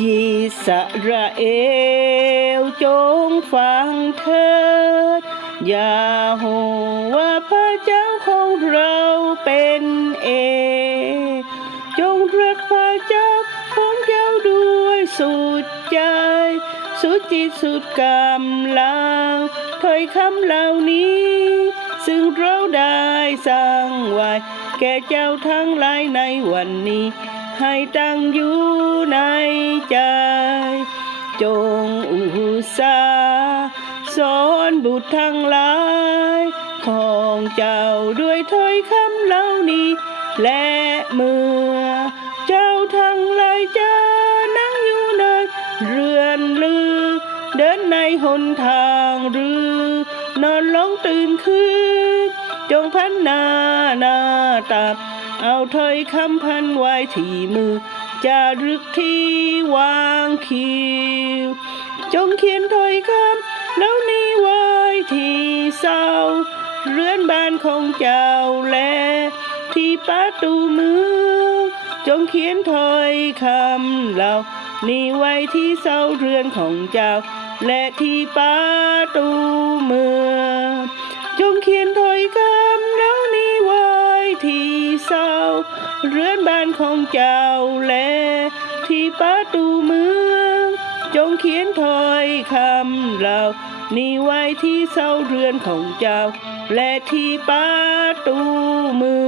ยิสราเอลจงฟังเถิดยาโหว่าพระเจ้าของเราเป็นเอ จงรักพระเจ้าของเจ้าด้วยสุดใจ สุดจิตสุดกำลังถ้อยคำเหล่านี้ ซึ่งเราได้สร้างไว้ แก่เจ้าทั้งหลายในวันนี้ ให้ตั้งอยู่ในใจ จงอุตสาสอนบุตรทั้งหลาย ของเจ้าด้วยถ้อยคำเหล่านี้ และเมื่อ เจ้าทั้งหลายจะนั่งอยู่ในเรือนลือ เดินในหนทางหรือนอนลงตื่นขึ้น จงพันนาหน้าตาเอาถ้อยคำพันไว้ที่มือจะรึกที่วางคิว จงเขียนถ้อยคำแล้วนี้ไว้ที่เสาเรือนบ้านของเจ้าและที่ประตูเมืองจงเขียนถ้อยคำเหล่านี้ไว้ที่เสาเรือนของเจ้า และที่ประตูเมืองจงเขียนถ้อยคำ ที่เสาเรือนบ้านของเจ้าแล ที่ประตูเมือง จงเขียนถ้อยคำเหล่านี้ไว้ที่เสาเรือนของเจ้า และที่ประตูเมือง